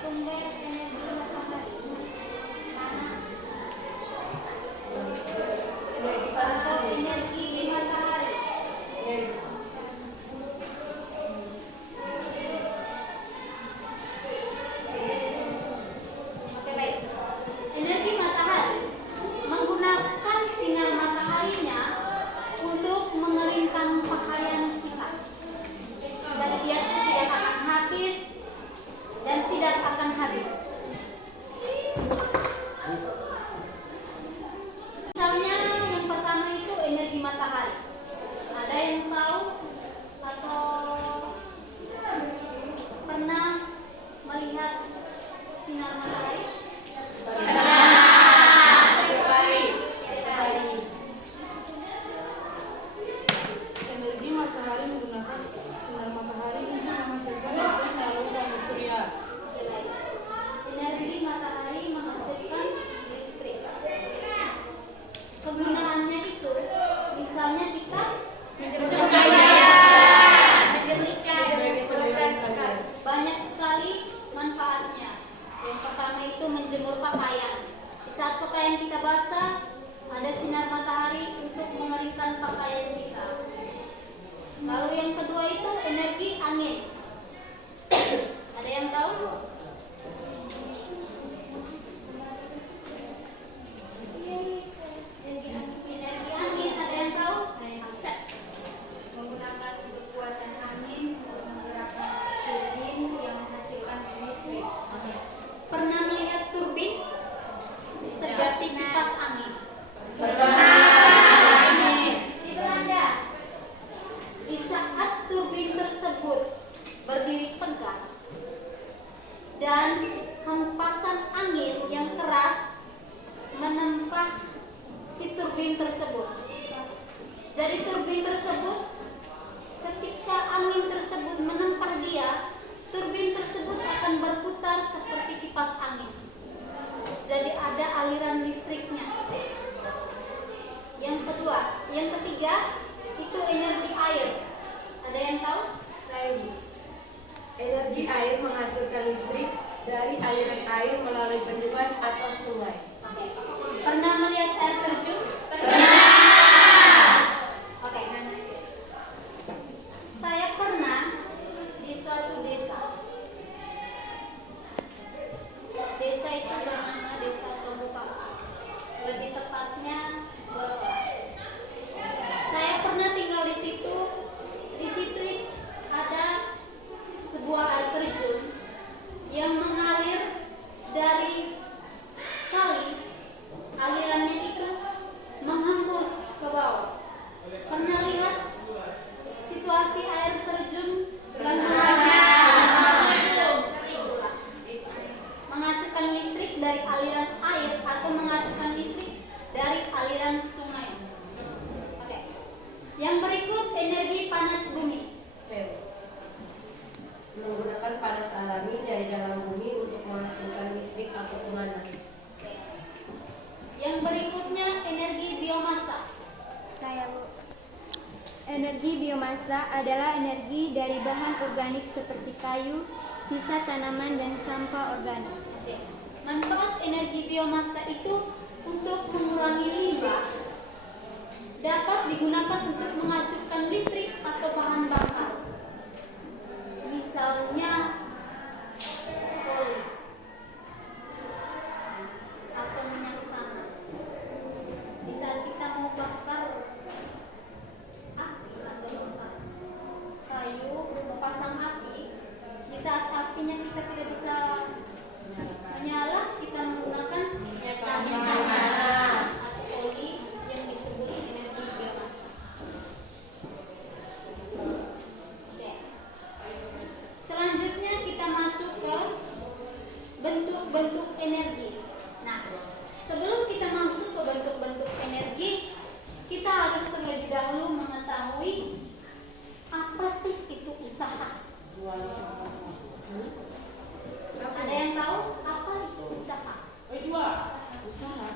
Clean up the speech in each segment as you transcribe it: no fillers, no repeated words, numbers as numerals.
Sumber energi matahari, panas, Energi panas atau bumi. energi matahari. Energi. Oke, baik. Energi matahari menggunakan sinar mataharinya untuk mengeringkan pakaian kita. Jadi dia tidak akan habis dan tidak akan habis. Misalnya yang pertama itu energi matahari. Ada yang tahu atau pernah melihat sinar matahari? Setiap hari. Setiap hari. Energi matahari menggunakan sinar matahari untuk menghasilkan listrik melalui panel surya. Energi matahari menghasilkan listrik. Kegunaannya itu, misalnya kita menjemur pakaian. Banyak sekali manfaatnya. Yang pertama itu menjemur pakaian. Di saat pakaian kita basah, ada sinar matahari untuk mengeringkan pakaian kita. Lalu yang kedua itu energi angin. Ada yang tahu? Energi angin, ada yang tahu? Saya. Menggunakan kekuatan angin untuk menggerakkan turbin yang menghasilkan listrik. Pernah melihat turbin? Seperti kipas angin. Di Belanda, di saat turbin tersebut berdiri tegak dan hempasan angin yang keras menempa si turbin tersebut. Jadi turbin tersebut, ketika angin tersebut menempa dia, turbin tersebut akan berputar seperti kipas angin. Jadi ada aliran listriknya. Yang kedua, yang ketiga itu energi air. Ada yang tahu? Saya Bu. Energi air menghasilkan listrik dari aliran air melalui bendungan atau sungai. Pernah melihat air terjun? Oke. Saya pernah di suatu desa. Desa itu bernama Desa Tombuka. Lebih tepatnya Boroa. Saya pernah tinggal di situ. Di situ ada sebuah air terjun yang mengalir dari kali. Alirannya itu menghembus ke bawah. Pernah lihat situasi air terjun bagaimana? Menghasilkan listrik dari aliran air atau menghasilkan listrik dari aliran sungai. Oke. Yang berikut energi panas bumi. Saya Bu. Menggunakan panas alami dari dalam bumi untuk menghasilkan listrik atau pemanas. Yang berikutnya energi biomasa. Saya Bu. Energi biomasa adalah energi dari bahan organik seperti kayu, sisa tanaman, dan sampah organik. Oke. Manfaat energi biomasa itu untuk mengurangi limbah, dapat digunakan untuk menghasilkan listrik atau bahan bakar. Misalnya oli atau minyak tanah. Di saat kita mau bakar api atau bakar kayu, pasang api, di saat apinya kita tidak bisa menyala, kita menggunakan minyak tanah atau oli yang disebut energi biomasa. Oke. Selanjutnya kita masuk ke bentuk-bentuk energi. Nah, sebelum kita masuk ke bentuk-bentuk energi, kita harus terlebih dahulu mengetahui apa sih itu usaha. Ada yang tahu apa itu usaha? Usaha.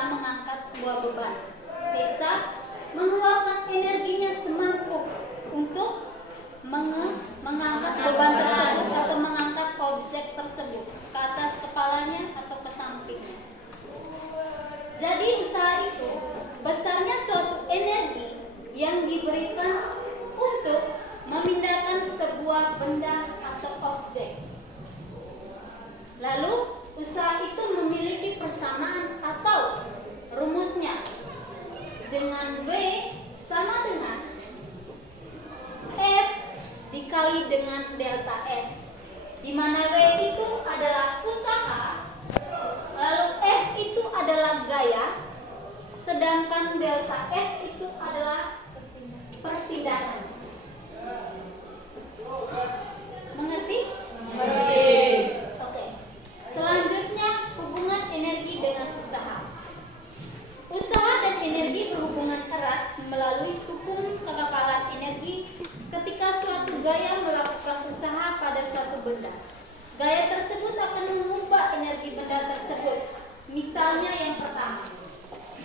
bisa mengangkat sebuah beban. Tessa mengeluarkan energinya semampu untuk mengangkat beban tersebut atau mengangkat objek tersebut ke atas kepalanya atau ke sampingnya. Jadi usaha itu besarnya suatu energi yang diberikan untuk memindahkan sebuah benda atau objek. Lalu usaha itu memiliki persamaan atau rumusnya dengan V sama dengan F dikali dengan delta S, di mana W itu adalah usaha, lalu F itu adalah gaya, sedangkan delta S itu adalah perpindahan. Mengerti? Mengerti. Oke. Selanjutnya hubungan energi dengan usaha. Usaha dan energi berhubungan erat melalui hukum kekekalan energi ketika suatu gaya melakukan usaha pada suatu benda. Gaya tersebut akan mengubah energi benda tersebut. Misalnya yang pertama,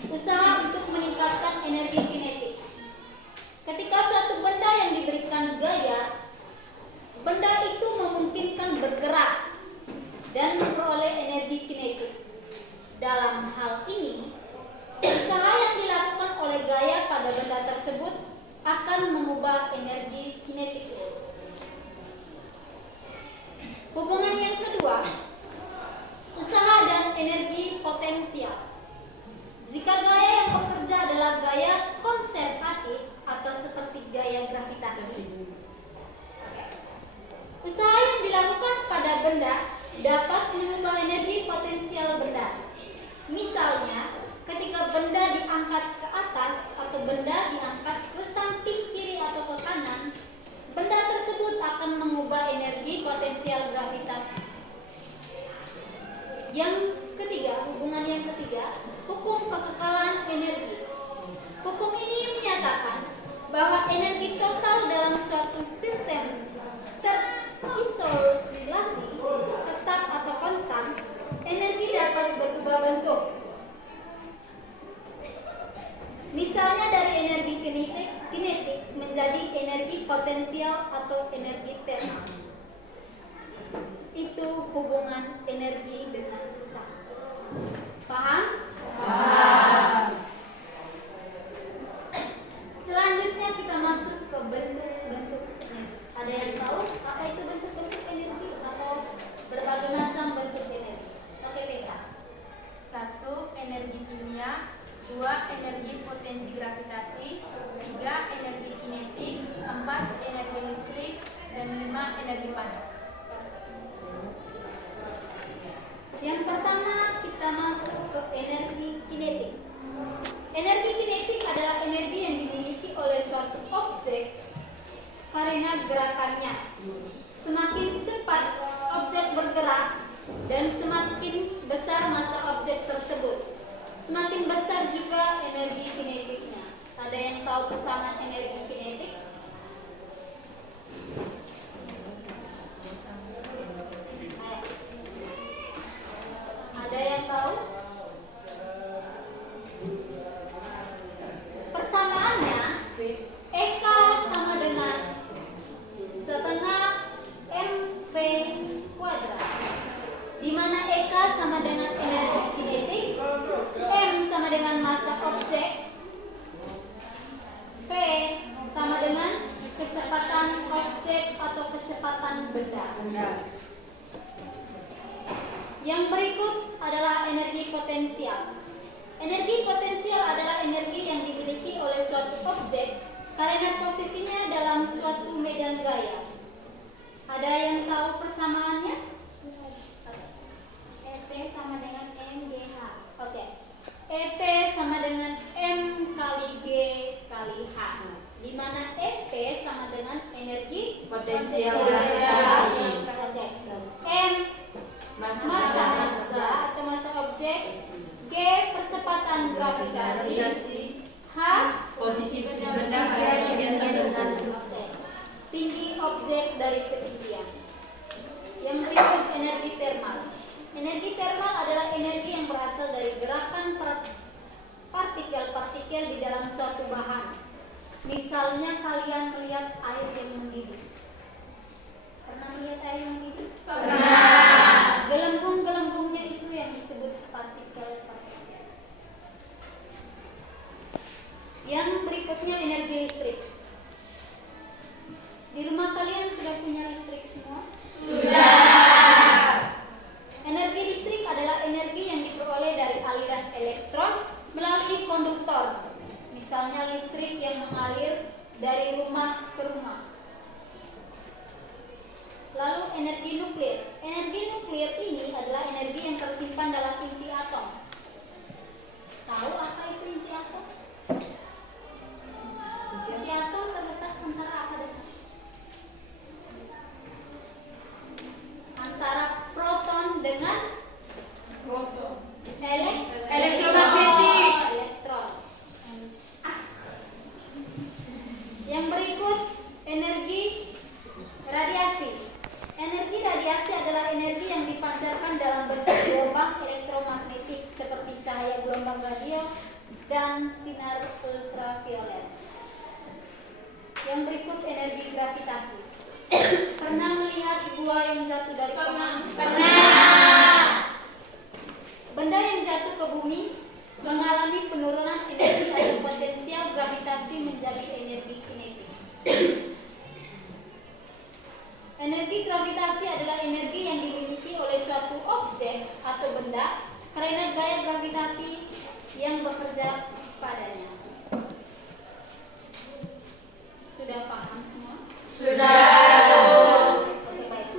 usaha untuk meningkatkan energi kinetik. Ketika suatu benda yang diberikan gaya, benda itu memungkinkan bergerak dan memperoleh energi kinetik. Dalam hal ini, usaha yang dilakukan oleh gaya pada benda tersebut akan mengubah energi kinetik. Hubungan yang kedua, usaha dan energi potensial. Jika gaya yang bekerja adalah gaya konservatif atau seperti gaya gravitasi, usaha yang dilakukan pada benda dapat mengubah energi potensial benda. Misalnya, ketika benda diangkat ke atas atau benda diangkat ke samping kiri atau ke kanan, benda tersebut akan mengubah energi potensial gravitasi. Yang ketiga, hubungan yang ketiga, hukum kekekalan energi. Hukum ini menyatakan bahwa energi total dalam suatu sistem terisolasi tetap atau konstan, energi dapat berubah bentuk. Misalnya dari energi kinetik menjadi energi potensial atau energi thermal. Itu hubungan energi dengan usaha. Paham? Paham. Selanjutnya kita masuk ke bentuk-bentuk energi. Ada yang tahu apa itu bentuk-bentuk energi atau berbagai macam bentuk energi? Oke, Tessa. 1. Energi kimia, 2. Energi potensi gravitasi, 3. Energi kinetik, 4. Energi listrik, dan 5. Energi panas. Yang pertama kita masuk ke energi kinetik. Energi kinetik adalah energi yang dimiliki oleh suatu objek karena gerakannya. Semakin cepat objek bergerak dan semakin besar massa objek tersebut, semakin besar juga energi kinetiknya. Ada yang tahu persamaan energi kinetik? Ada yang tahu? Persamaannya EK sama dengan setengah mv kuadrat, di mana EK sama dengan energi kinetik, M sama dengan massa objek, V sama dengan kecepatan objek atau kecepatan benda. Yang berikut adalah energi potensial. Energi potensial adalah energi yang dimiliki oleh suatu objek karena posisinya dalam suatu medan gaya. Ada yang tahu persamaannya? EP sama dengan MGH. Oke. EP sama dengan M kali G kali H. Di mana EP sama dengan energi Potensial gravitasi. gravitasi. Oke. M massa atau massa objek, G percepatan gravitasi, H Posisi benda pada bagian tertentu. Oke. Tinggi objek dari ketinggian. Yang berikut energi termal. Energi termal adalah energi yang berasal dari gerakan suatu bahan. Misalnya kalian melihat air yang mendidih. Pernah melihat air yang mendidih? Pernah. Gelembung-gelembungnya itu yang disebut partikel-partikel. Yang berikutnya energi listrik. Di rumah kalian sudah punya listrik semua? Sudah. Energi listrik adalah energi yang diperoleh dari aliran elektron melalui konduktor. Misalnya listrik yang mengalir dari rumah ke rumah. Lalu energi nuklir. Energi nuklir ini adalah energi yang tersimpan dalam inti atom. Tahu apa itu inti atom? Inti atom terletak antara apa dan apa? Antara proton dengan Proton. elektromagnetik. Elektron. Yang berikut energi radiasi. Energi radiasi adalah energi yang dipancarkan dalam bentuk gelombang elektromagnetik seperti cahaya gelombang radio dan sinar ultraviolet. Yang berikut energi gravitasi. Pernah melihat buah yang jatuh dari pohon? Pernah. Benda yang jatuh ke bumi mengalami penurunan energi atau potensial gravitasi menjadi energi kinetik. Energi gravitasi adalah energi yang dimiliki oleh suatu objek atau benda karena gaya gravitasi yang bekerja padanya. Sudah paham semua? Sudah. Oke, baik.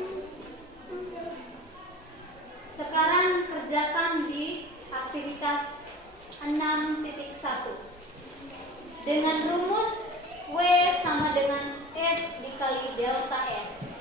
Sekarang kerjakan di aktivitas 6.1 dengan rumus W sama dengan F dikali delta S.